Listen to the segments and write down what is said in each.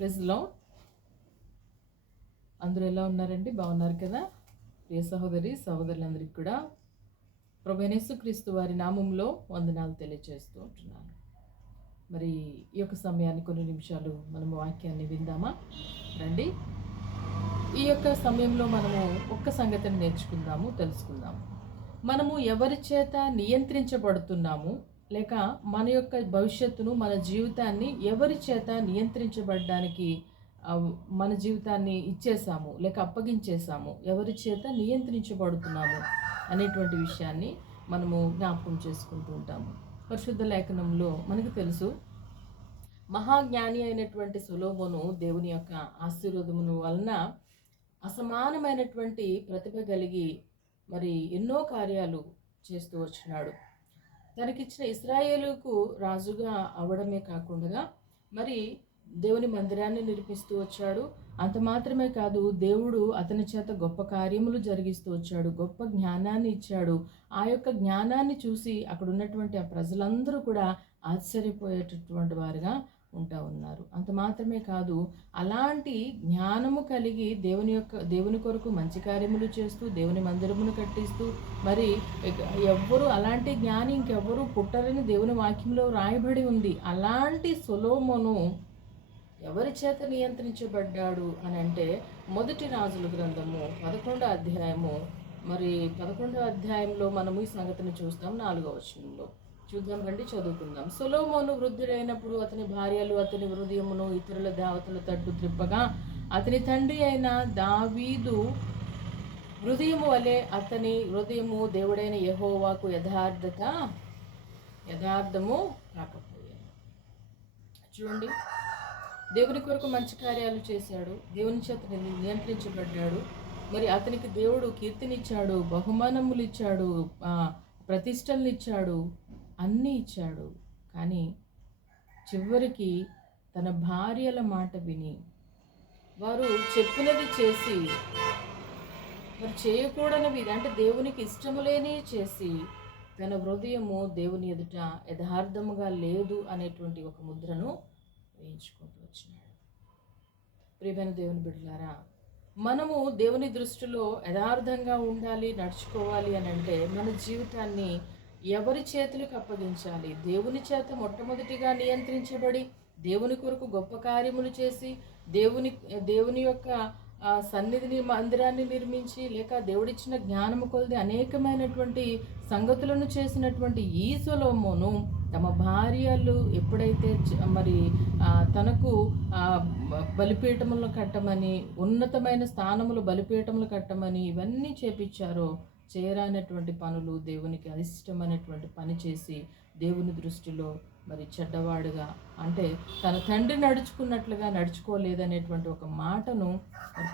ప్రెజ్లో అందరూ ఎలా ఉన్నారండి? బాగున్నారు కదా? ప్రియ సహోదరి సహోదరులందరికీ కూడా ప్రభనేసు క్రీస్తు వారి నామంలో వందనాలు తెలియజేస్తూ ఉంటున్నాను. మరి ఈ యొక్క సమయాన్ని కొన్ని నిమిషాలు మనము వాక్యాన్ని విందామా? రండి. ఈ యొక్క సమయంలో మనము ఒక్క సంగతిని నేర్చుకుందాము తెలుసుకుందాము. మనము ఎవరి చేత నియంత్రించబడుతున్నాము? లేక మన యొక్క భవిష్యత్తును మన జీవితాన్ని ఎవరి చేత నియంత్రించబడడానికి మన జీవితాన్ని ఇచ్చేసాము లేక అప్పగించేసాము ఎవరి చేత నియంత్రించబడుతున్నాము అనేటువంటి విషయాన్ని మనము జ్ఞాపకం చేసుకుంటూ ఉంటాము. పరిశుద్ధ లేఖనంలో మనకు తెలుసు మహాజ్ఞాని అయినటువంటి సులోభను దేవుని యొక్క ఆశీర్వాదమును వలన అసమానమైనటువంటి ప్రతిభ కలిగి మరి ఎన్నో కార్యాలు చేస్తూ వచ్చినాడు. తనకిచ్చిన ఇస్రాయేలుకు రాజుగా అవడమే కాకుండా మరి దేవుని మందిరాన్ని నిర్మిస్తూ వచ్చాడు. అంత మాత్రమే కాదు దేవుడు అతని చేత గొప్ప కార్యములు జరిగిస్తూ వచ్చాడు. గొప్ప జ్ఞానాన్ని ఇచ్చాడు. ఆ యొక్క జ్ఞానాన్ని చూసి అక్కడ ఉన్నటువంటి ఆ ప్రజలందరూ కూడా ఆశ్చర్యపోయేటటువంటి వారుగా ఉంటా ఉన్నారు. అంత మాత్రమే కాదు అలాంటి జ్ఞానము కలిగి దేవుని యొక్క దేవుని కొరకు మంచి కార్యములు చేస్తూ దేవుని మందిరమును కట్టిస్తూ మరి ఎవ్వరు అలాంటి జ్ఞాని ఇంకెవ్వరు పుట్టరని దేవుని వాక్యంలో రాయబడి ఉంది. అలాంటి సులోమును ఎవరి చేత నియంత్రించబడ్డాడు అని అంటే మొదటి రాజుల గ్రంథము పదకొండో అధ్యాయము మరి పదకొండో అధ్యాయంలో మనము ఈ సంగతిని చూస్తాం నాలుగో వచనంలో. చూద్దాం రండి చదువుకుందాం. సులోమోను వృద్ధుడైనప్పుడు అతని భార్యలు అతని హృదయమును ఇతరుల దేవతల తట్టు త్రిప్పగా అతని తండ్రి అయిన దావీదు హృదయము వలె అతని హృదయము దేవుడైన యహోవాకు యథార్థత యథార్థము కాకపోయాను చూడండి. దేవుని కొరకు మంచి కార్యాలు చేశాడు. దేవుని చేత నియంత్రించబడ్డాడు. మరి అతనికి దేవుడు కీర్తినిచ్చాడు బహుమానములు ఇచ్చాడు ఆ, ప్రతిష్టలు ఇచ్చాడు అన్నీ ఇచ్చాడు. కానీ చివరికి తన భార్యల మాట విని వారు చెప్పినది చేసి వారు చేయకూడనివి అంటే దేవునికి ఇష్టము లేని చేసి తన హృదయము దేవుని ఎదుట యథార్థముగా లేదు అనేటువంటి ఒక ముద్రను వేయించుకుంటూ వచ్చినాడు. ప్రియమైన దేవుని బిడ్డలారా మనము దేవుని దృష్టిలో యథార్థంగా ఉండాలి నడుచుకోవాలి అని అంటే మన జీవితాన్ని ఎవరి చేతులకు అప్పగించాలి? దేవుని చేత మొట్టమొదటిగా నియంత్రించబడి దేవుని కొరకు గొప్ప కార్యములు చేసి దేవుని దేవుని యొక్క సన్నిధిని మందిరాన్ని నిర్మించి లేక దేవుడిచ్చిన జ్ఞానము కొలది అనేకమైనటువంటి సంగతులను చేసినటువంటి ఈ సొలోమోను తమ భార్యలు ఎప్పుడైతే మరి తనకు బలిపీఠములు కట్టమని ఉన్నతమైన స్థానములు బలిపీఠములు కట్టమని ఇవన్నీ చేపించారో చేయరానటువంటి పనులు దేవునికి అయిష్టమైనటువంటి పని చేసి దేవుని దృష్టిలో మరి చెడ్డవాడుగా అంటే తన తండ్రి నడుచుకున్నట్లుగా నడుచుకోలేదనేటువంటి ఒక మాటను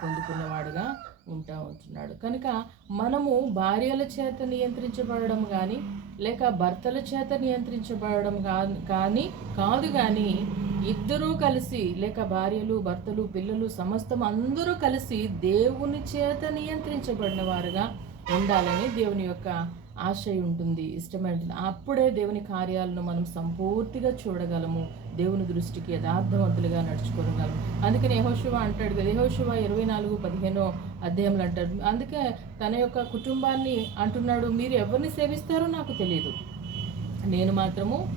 పొందుకున్నవాడుగా ఉంటా ఉంటున్నాడు. కనుక మనము భార్యల చేత నియంత్రించబడడం కానీ లేక భర్తల చేత నియంత్రించబడడం కానీ కాదు కానీ ఇద్దరూ కలిసి లేక భార్యలు భర్తలు పిల్లలు సమస్తం అందరూ కలిసి దేవుని చేత నియంత్రించబడిన వారుగా ఉండాలని దేవుని యొక్క ఆశయం ఉంటుంది ఇష్టమైనది. అప్పుడే దేవుని కార్యాలను మనం సంపూర్తిగా చూడగలము. దేవుని దృష్టికి యథార్థవంతులుగా నడుచుకోగలము. అందుకని యహోశివ అంటాడు కదా యహోశివ ఇరవై నాలుగు పదిహేనో అధ్యాయంలో అంటాడు అందుకే తన యొక్క కుటుంబాన్ని అంటున్నాడు మీరు ఎవరిని సేవిస్తారో నాకు తెలియదు నేను మాత్రము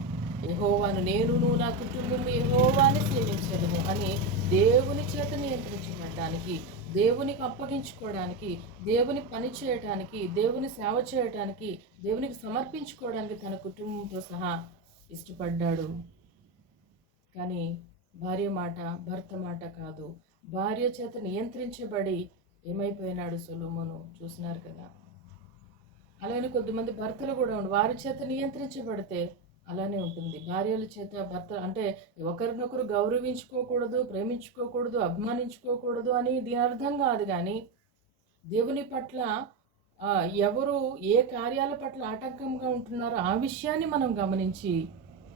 యహోవాను నేనును నా కుటుంబం యహోవాని సేవించడము అని దేవుని చేత నియంత్రించబడడానికి దేవునికి అప్పగించుకోవడానికి దేవుని పని చేయటానికి దేవుని సేవ చేయటానికి దేవునికి సమర్పించుకోవడానికి తన కుటుంబంతో సహా ఇష్టపడ్డాడు. కానీ భార్య మాట భర్త మాట కాదు. భార్య చేత నియంత్రించబడి ఏమైపోయినాడు సొలోమోను? చూసినారు కదా. అలానే కొద్దిమంది భర్తలు కూడా ఉండు వారి చేత నియంత్రించబడితే అలానే ఉంటుంది. భార్యల చేత భర్త అంటే ఒకరినొకరు గౌరవించుకోకూడదు ప్రేమించుకోకూడదు అభిమానించుకోకూడదు అని దీని అర్థం కాదు కానీ దేవుని పట్ల ఎవరు ఏ కార్యాల పట్ల ఆటంకంగా ఉంటున్నారో ఆ విషయాన్ని మనం గమనించి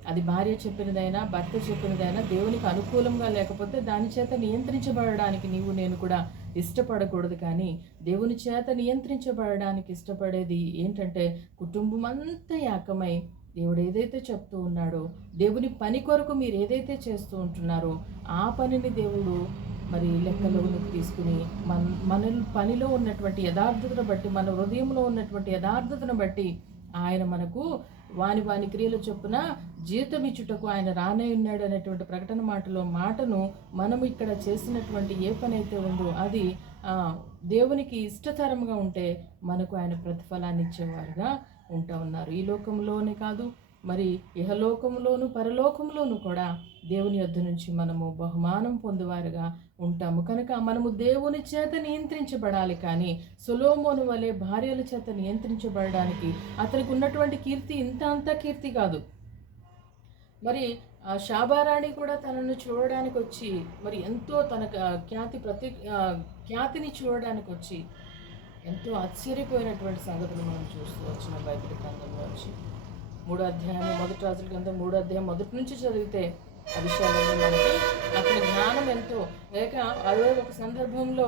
అది భార్య చెప్పినదైనా భర్త చెప్పినదైనా దేవునికి అనుకూలంగా లేకపోతే దాని చేత నియంత్రించబడడానికి నీవు నేను కూడా ఇష్టపడకూడదు కానీ దేవుని చేత నియంత్రించబడడానికి ఇష్టపడేది ఏంటంటే కుటుంబం అంతా ఏకమై దేవుడు ఏదైతే చెప్తూ ఉన్నాడో దేవుని పని కొరకు మీరు ఏదైతే చేస్తూ ఉంటున్నారో ఆ పనిని దేవుడు మరి లెక్కలోనికి తీసుకుని మన మన పనిలో ఉన్నటువంటి యథార్థతను బట్టి మన హృదయంలో ఉన్నటువంటి యథార్థతను బట్టి ఆయన మనకు వాని వాని క్రియల చొప్పున జీతం ఇచ్చుటకు ఆయన రానే ఉన్నాడు అనేటువంటి ప్రకటన మాటలో మాటను మనం ఇక్కడ చేసినటువంటి ఏ పని అయితే ఉందో అది దేవునికి ఇష్టతరంగా ఉంటే మనకు ఆయన ప్రతిఫలాన్ని ఇచ్చేవారుగా. ఉంటా ఉన్నారు. ఈ లోకంలోనే కాదు మరి ఇహలోకంలోను పరలోకంలోను కూడా దేవుని యొద్ధ నుంచి మనము బహుమానం పొందువారుగా ఉంటాము. కనుక మనము దేవుని చేత నియంత్రించబడాలి కానీ సులోమోను వలె భార్యల చేత నియంత్రించబడడానికి అతనికి ఉన్నటువంటి కీర్తి ఇంత అంత కీర్తి కాదు. మరి ఆ షాబారాణి కూడా తనను చూడడానికి వచ్చి మరి ఎంతో తన ఖ్యాతి ప్రతి ఖ్యాతిని చూడడానికి వచ్చి ఎంతో ఆశ్చర్యపోయినటువంటి సంగతులు మనం చూస్తూ వచ్చిన బైబిల్ గ్రంథంలో వచ్చి మూడో అధ్యాయం మొదటి రాజుల గ్రంథం మూడో అధ్యాయం మొదటి నుంచి చదివితే ఆ విషయాలన్నీ మనకి అతని జ్ఞానం ఎంతో. లేక అదే ఒక సందర్భంలో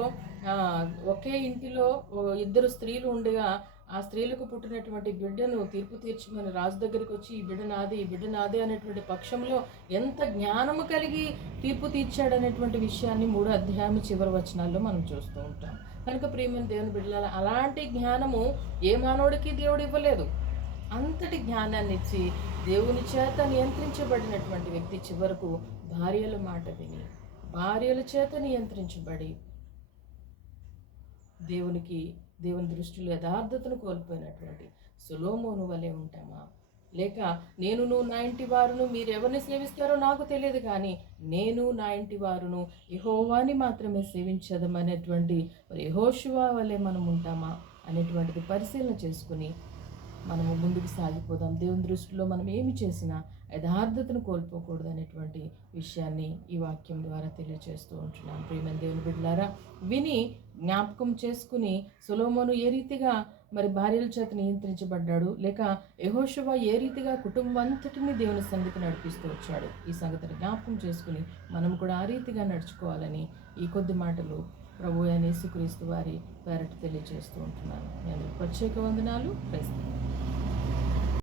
ఒకే ఇంటిలో ఇద్దరు స్త్రీలు ఉండగా ఆ స్త్రీలకు పుట్టినటువంటి బిడ్డను తీర్పు తీర్చమని రాజు దగ్గరికి వచ్చి ఈ బిడ్డ నాది ఈ బిడ్డ నాదే అనేటువంటి పక్షంలో ఎంత జ్ఞానము కలిగి తీర్పు తీర్చాడనేటువంటి విషయాన్ని మూడు అధ్యాయం చివరి వచనాల్లో మనం చూస్తూ ఉంటాం. కనుక ప్రియమైన దేవుని బిడ్డల అలాంటి జ్ఞానము ఏ మానవుడికి దేవుడు ఇవ్వలేదు. అంతటి జ్ఞానాన్ని ఇచ్చి దేవుని చేత నియంత్రించబడినటువంటి వ్యక్తి చివరకు భార్యల మాట విని భార్యల చేత నియంత్రించబడి దేవునికి దేవుని దృష్టిలో యథార్థతను కోల్పోయినటువంటి సులోమోను వలె ఉంటామా? లేక నేను నువ్వు నా ఇంటి వారును మీరు ఎవరిని సేవిస్తారో నాకు తెలియదు కానీ నేను నా ఇంటి వారును యహోవాని మాత్రమే సేవించదమనేటువంటి మరి యహోశివా వలె మనం ఉంటామా అనేటువంటిది పరిశీలన చేసుకుని మనము ముందుకు సాగిపోదాం. దేవుని దృష్టిలో మనం ఏమి చేసినా యథార్థతను కోల్పోకూడదు అనేటువంటి విషయాన్ని ఈ వాక్యం ద్వారా తెలియజేస్తూ ఉంటున్నాను ప్రియమైన దేవుని బిడ్డలారా విని జ్ఞాపకం చేసుకుని సులోమోను ఏ రీతిగా మరి భార్యల చేత నియంత్రించబడ్డాడు లేక యహోశువ ఏ రీతిగా కుటుంబం అంతటిని దేవుని సంగతి నడిపిస్తూ వచ్చాడు ఈ సంగతిని జ్ఞాపకం చేసుకుని మనం కూడా ఆ రీతిగా నడుచుకోవాలని ఈ కొద్ది మాటలు ప్రభు అనేసుక్రీస్తు వారి పేరట తెలియజేస్తూ ఉంటున్నాను. నేను ప్రత్యేక వందనాలు. ప్రశ్న